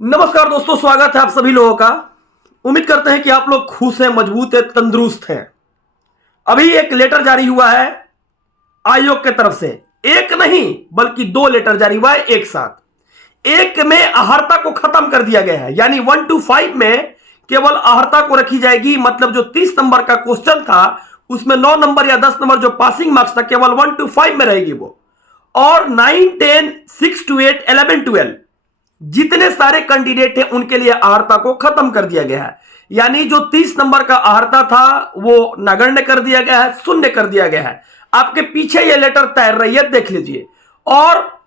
नमस्कार दोस्तों, स्वागत है आप सभी लोगों का। उम्मीद करते हैं कि आप लोग खुश हैं, मजबूत हैं, तंदुरुस्त हैं। अभी एक लेटर जारी हुआ है आयोग के तरफ से। एक नहीं बल्कि दो लेटर जारी हुआ है एक साथ। एक में अहर्ता को खत्म कर दिया गया है, यानी 1 to 5 में केवल अहर्ता को रखी जाएगी। मतलब जो 30 नंबर का क्वेश्चन था उसमें 9 नंबर या 10 नंबर जो पासिंग मार्क्स था केवल 1 to 5 में रहेगी वो। और 9, 10, 6 to 8, 11, 12 जितने सारे कैंडिडेट हैं उनके लिए अहर्ता को खत्म कर दिया गया है। यानी जो 30 नंबर का अहर्ता था वो नगण्य कर दिया गया है, शून्य कर दिया गया है। आपके पीछे ये लेटर तैर रही है, देख लीजिए। और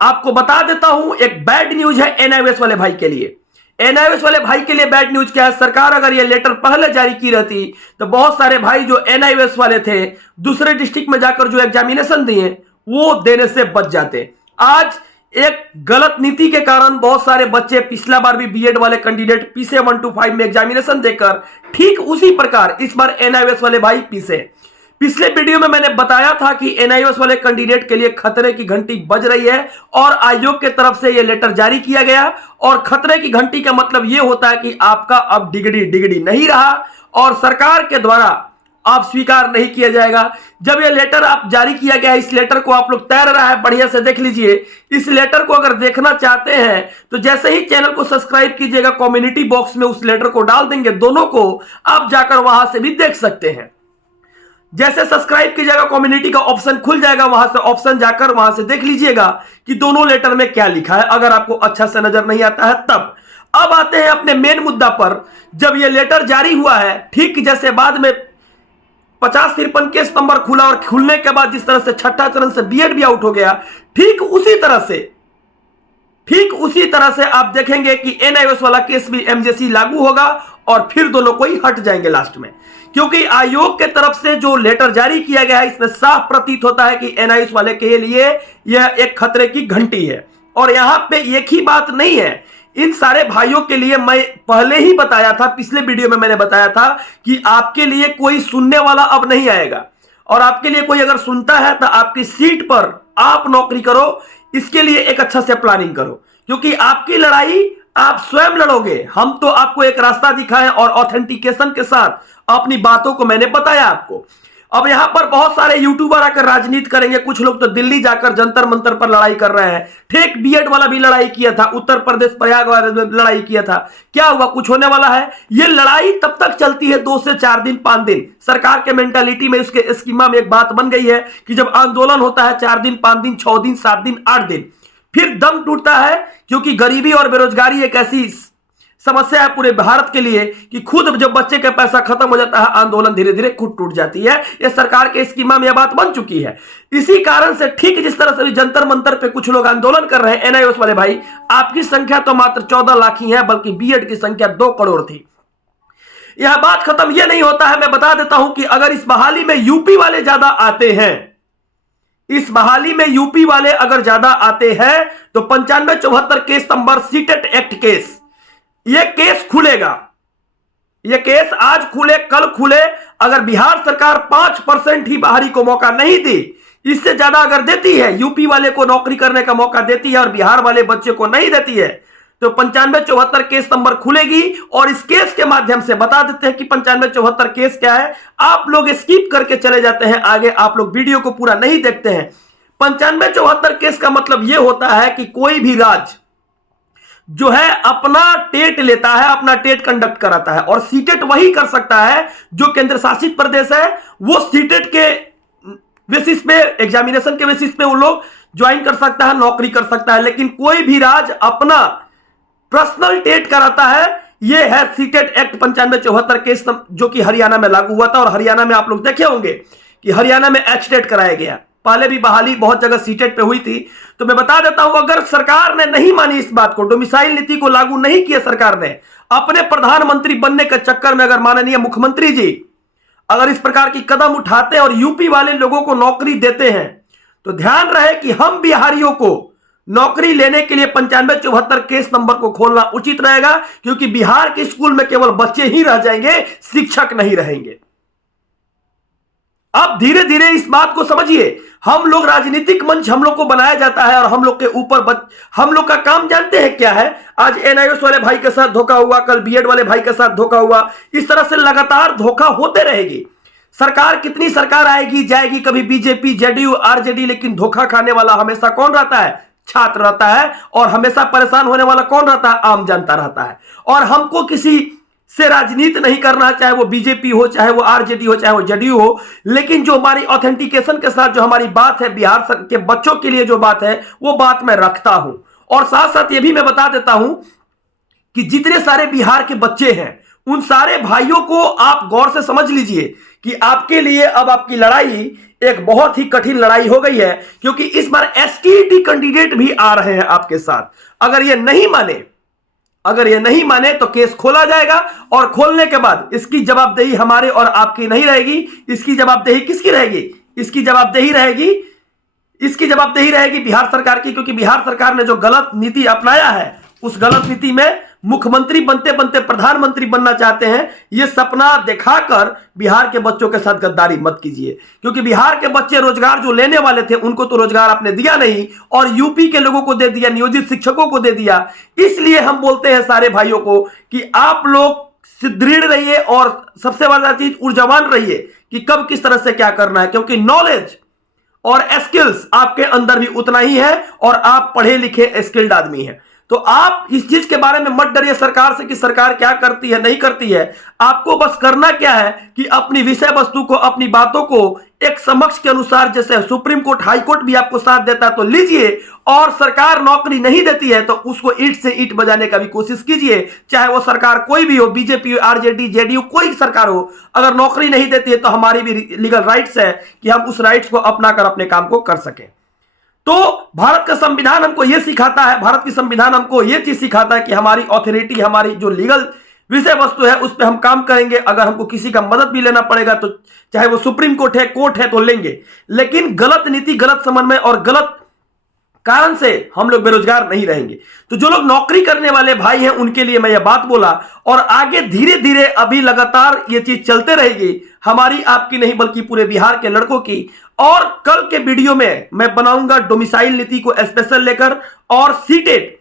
आपको बता देता हूं, एक बैड न्यूज है एनआईओएस वाले भाई के लिए। एनआईओएस वाले भाई के लिए बैड न्यूज क्या है? सरकार अगर ये लेटर पहले जारी की रहती तो बहुत सारे भाई जो एनआईओएस वाले थे दूसरे डिस्ट्रिक्ट में जाकर जो एग्जामिनेशन दिए वो देने से बच जाते। आज एक गलत नीति के कारण बहुत सारे बच्चे पिछला बार भी बीएड वाले कैंडिडेट पीछे 1 to 5 में एग्जामिनेशन देकर, ठीक उसी प्रकार इस बार एनआईओएस वाले भाई पीछे। पिछले वीडियो में मैंने बताया था कि एनआईओएस वाले कैंडिडेट के लिए खतरे की घंटी बज रही है और आयोग के तरफ से यह लेटर जारी किया गया। और खतरे की घंटी का मतलब यह होता है कि आपका अब डिग्री नहीं रहा और सरकार के द्वारा आप स्वीकार नहीं किया जाएगा। जब यह लेटर आप जारी किया गया, इस लेटर को आप लोग तैर रहा है, बढ़िया से देख लीजिए। इस लेटर को अगर देखना चाहते हैं तो जैसे ही चैनल को सब्सक्राइब कीजिएगा, कम्युनिटी बॉक्स में उस लेटर को डाल देंगे, दोनों को आप जाकर वहां से भी देख सकते हैं। जैसे सब्सक्राइब कीजिएगा कम्युनिटी का ऑप्शन खुल जाएगा, वहां से ऑप्शन जाकर वहां से देख लीजिएगा कि दोनों लेटर में क्या लिखा है, अगर आपको अच्छा से नजर नहीं आता है तब। अब आते हैं अपने मेन मुद्दा पर। जब यह लेटर जारी हुआ है, ठीक जैसे बाद में 50-53 केस नंबर खुला और खुलने के बाद जिस तरह से छठा चरण से बीएड भी आउट हो गया, ठीक उसी तरह से आप देखेंगे कि एनआईओएस वाला केस भी एमजेसी लागू होगा और फिर दोनों को ही हट जाएंगे लास्ट में। क्योंकि आयोग के तरफ से जो लेटर जारी किया गया है इसमें साफ प्रतीत होता है कि एनआईओएस वाले के लिए यह एक खतरे की घंटी है। और यहां पे एक ही बात नहीं है, इन सारे भाइयों के लिए मैं पहले ही बताया था, पिछले वीडियो में मैंने बताया था कि आपके लिए कोई सुनने वाला अब नहीं आएगा। और आपके लिए कोई अगर सुनता है तो आपकी सीट पर आप नौकरी करो, इसके लिए एक अच्छा से प्लानिंग करो। क्योंकि आपकी लड़ाई आप स्वयं लड़ोगे। हम तो आपको एक रास्ता दिखाएं और ऑथेंटिकेशन के साथ अपनी बातों को मैंने बताया आपको। अब यहां पर बहुत सारे यूट्यूबर आकर राजनीति करेंगे। कुछ लोग तो दिल्ली जाकर जंतर मंतर पर लड़ाई कर रहे हैं। ठीक बीएड वाला भी लड़ाई किया था, उत्तर प्रदेश प्रयागराज में लड़ाई किया था। क्या हुआ? कुछ होने वाला है? ये लड़ाई तब तक चलती है 2 से 4 दिन 5 दिन। सरकार के मेंटालिटी में, उसके स्कीमा में एक बात बन गई है कि जब आंदोलन होता है 4 दिन 5 दिन 6 दिन 7 दिन 8 दिन, फिर दम टूटता है। क्योंकि गरीबी और बेरोजगारी एक ऐसी समस्या है पूरे भारत के लिए कि खुद जब बच्चे का पैसा खत्म हो जाता है, आंदोलन धीरे धीरे खुद टूट जाती है। यह सरकार के स्कीमा में यह बात बन चुकी है। इसी कारण से ठीक जिस तरह से जंतर मंतर पे कुछ लोग आंदोलन कर रहे हैं एनआईओएस वाले भाई, आपकी संख्या तो मात्र 14 लाख ही है, बल्कि बीएड की संख्या 2 करोड़ थी। यह बात खत्म यह नहीं होता है। मैं बता देता हूं कि अगर इस बहाली में यूपी वाले ज्यादा आते हैं, इस बहाली में यूपी वाले अगर ज्यादा आते हैं तो 95-74 case number CTET act case, यह केस खुलेगा। यह केस आज खुले कल खुले। अगर बिहार सरकार 5% ही बाहरी को मौका नहीं दी, इससे ज्यादा अगर देती है, यूपी वाले को नौकरी करने का मौका देती है और बिहार वाले बच्चे को नहीं देती है, तो 95-74 केस नंबर खुलेगी। और इस केस के माध्यम से बता देते हैं कि 95-74 केस क्या है। आप लोग स्किप करके चले जाते हैं आगे, आप लोग वीडियो को पूरा नहीं देखते हैं। 95-74 केस का मतलब यह होता है कि कोई भी राज्य जो है अपना टेट लेता है, अपना टेट कंडक्ट कराता है। और सीटेट वही कर सकता है जो केंद्र शासित प्रदेश है। वो सीटेट के बेसिस पे, एग्जामिनेशन के बेसिस पे वो लोग ज्वाइन कर सकता है, नौकरी कर सकता है। लेकिन कोई भी राज्य अपना पर्सनल टेट कराता है। ये है सीटेट एक्ट 95-74 केस, जो कि हरियाणा में लागू हुआ था। और हरियाणा में आप लोग देखे होंगे कि हरियाणा में एचटेट कराया गया। पहले भी बहाली बहुत जगह सीटेट पे हुई थी। तो मैं बता देता हूं, अगर सरकार ने नहीं मानी इस बात को, डोमिसाइल नीति को लागू नहीं किया सरकार ने, अपने प्रधानमंत्री बनने के चक्कर में अगर माननीय मुख्यमंत्री जी अगर इस प्रकार की कदम उठाते और यूपी वाले लोगों को नौकरी देते हैं, तो ध्यान रहे कि हम बिहारियों को नौकरी लेने के लिए 95-74 केस नंबर को खोलना उचित रहेगा। क्योंकि बिहार के स्कूल में केवल बच्चे ही रह जाएंगे, शिक्षक नहीं रहेंगे। अब धीरे धीरे इस बात को समझिए। हम लोग राजनीतिक मंच हम लोग को बनाया जाता है और हम लोग के ऊपर हम लोग का काम जानते हैं क्या है। आज एनआईओएस वाले भाई के साथ धोखा हुआ, कल बीएड वाले भाई के साथ धोखा हुआ, इस तरह से लगातार धोखा होते रहेगी। सरकार कितनी सरकार आएगी जाएगी, कभी बीजेपी जेडीयू आरजेडी, लेकिन धोखा खाने वाला हमेशा कौन रहता है? छात्र रहता है। और हमेशा परेशान होने वाला कौन रहता है? आम जनता रहता है। और हमको किसी से राजनीति नहीं करना, चाहे वो बीजेपी हो, चाहे वो आरजेडी हो, चाहे वो जेडीयू हो, लेकिन जो हमारी ऑथेंटिकेशन के साथ जो हमारी बात है बिहार के बच्चों के लिए जो बात है वो बात मैं रखता हूं। और साथ साथ ये भी मैं बता देता हूं कि जितने सारे बिहार के बच्चे हैं उन सारे भाइयों को आप गौर से समझ लीजिए कि आपके लिए अब आपकी लड़ाई एक बहुत ही कठिन लड़ाई हो गई है, क्योंकि इस बार एसटीईटी कैंडिडेट भी आ रहे हैं आपके साथ। अगर ये नहीं माने तो केस खोला जाएगा और खोलने के बाद इसकी जवाबदेही हमारे और आपकी नहीं रहेगी। इसकी जवाबदेही किसकी रहेगी? इसकी जवाबदेही रहेगी बिहार सरकार की, क्योंकि बिहार सरकार ने जो गलत नीति अपनाया है उस गलत नीति में मुख्यमंत्री बनते बनते प्रधानमंत्री बनना चाहते हैं। यह सपना दिखाकर बिहार के बच्चों के साथ गद्दारी मत कीजिए, क्योंकि बिहार के बच्चे रोजगार जो लेने वाले थे उनको तो रोजगार आपने दिया नहीं और यूपी के लोगों को दे दिया, नियोजित शिक्षकों को दे दिया। इसलिए हम बोलते हैं सारे भाइयों को कि आप लोग सुदृढ़ रहिए और सबसे बड़ा चीज ऊर्जावान रहिए कि कब किस तरह से क्या करना है, क्योंकि नॉलेज और स्किल्स आपके अंदर भी उतना ही है और आप पढ़े लिखे स्किल्ड आदमी हैं। तो आप इस चीज के बारे में मत डरिए सरकार से कि सरकार क्या करती है नहीं करती है। आपको बस करना क्या है कि अपनी विषय वस्तु को, अपनी बातों को एक समक्ष के अनुसार, जैसे सुप्रीम कोर्ट हाई कोर्ट भी आपको साथ देता है तो लीजिए, और सरकार नौकरी नहीं देती है तो उसको ईंट से ईंट बजाने का भी कोशिश कीजिए। चाहे वो सरकार कोई भी हो, बीजेपी आरजेडी जेडीयू कोई सरकार हो, अगर नौकरी नहीं देती है तो हमारी भी लीगल राइट्स है कि हम उस राइट्स को अपनाकर अपने काम को कर सकें। तो भारत का संविधान हमको यह सिखाता है, भारत की संविधान हमको यह चीज सिखाता है कि हमारी ऑथोरिटी, हमारी जो लीगल विषय वस्तु है उस पर हम काम करेंगे। अगर हमको किसी का मदद भी लेना पड़ेगा तो चाहे वो सुप्रीम कोर्ट है, कोर्ट है, तो लेंगे, लेकिन गलत नीति, गलत समन्वय और गलत कारण से हम लोग बेरोजगार नहीं रहेंगे। तो जो लोग नौकरी करने वाले भाई हैं उनके लिए मैं यह बात बोला, और आगे धीरे धीरे अभी लगातार ये चीज चलते रहेगी, हमारी आपकी नहीं बल्कि पूरे बिहार के लड़कों की। और कल के वीडियो में मैं बनाऊंगा डोमिसाइल नीति को स्पेशल लेकर, और सीटेट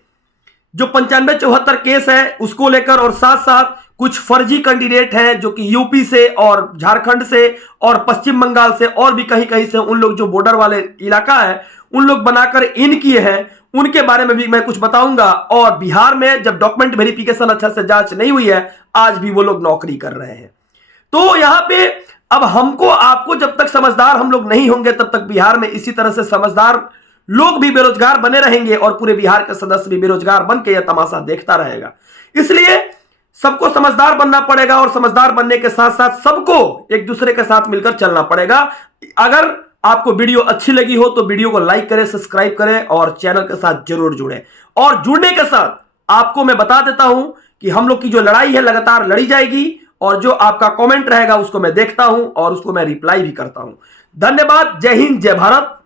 जो 95-74 केस है उसको लेकर, और साथ साथ कुछ फर्जी कैंडिडेट हैं जो कि यूपी से और झारखंड से और पश्चिम बंगाल से और भी कहीं कहीं से, उन लोग जो बॉर्डर वाले इलाका है उन लोग बनाकर इन किए हैं, उनके बारे में भी मैं कुछ बताऊंगा। और बिहार में जब डॉक्यूमेंट वेरिफिकेशन अच्छा से जांच नहीं हुई है, आज भी वो लोग नौकरी कर रहे हैं। तो यहां पे अब हमको आपको, जब तक समझदार हम लोग नहीं होंगे तब तक बिहार में इसी तरह से समझदार लोग भी बेरोजगार बने रहेंगे और पूरे बिहार के सदस्य भी बेरोजगार बन के यह तमाशा देखता रहेगा। इसलिए सबको समझदार बनना पड़ेगा, और समझदार बनने के साथ साथ सबको एक दूसरे के साथ मिलकर चलना पड़ेगा। अगर आपको वीडियो अच्छी लगी हो तो वीडियो को लाइक करें, सब्सक्राइब करें और चैनल के साथ जरूर जुड़ें। और जुड़ने के साथ आपको मैं बता देता हूं कि हम लोग की जो लड़ाई है लगातार लड़ी जाएगी, और जो आपका कमेंट रहेगा उसको मैं देखता हूं और उसको मैं रिप्लाई भी करता हूं। धन्यवाद। जय हिंद, जय भारत।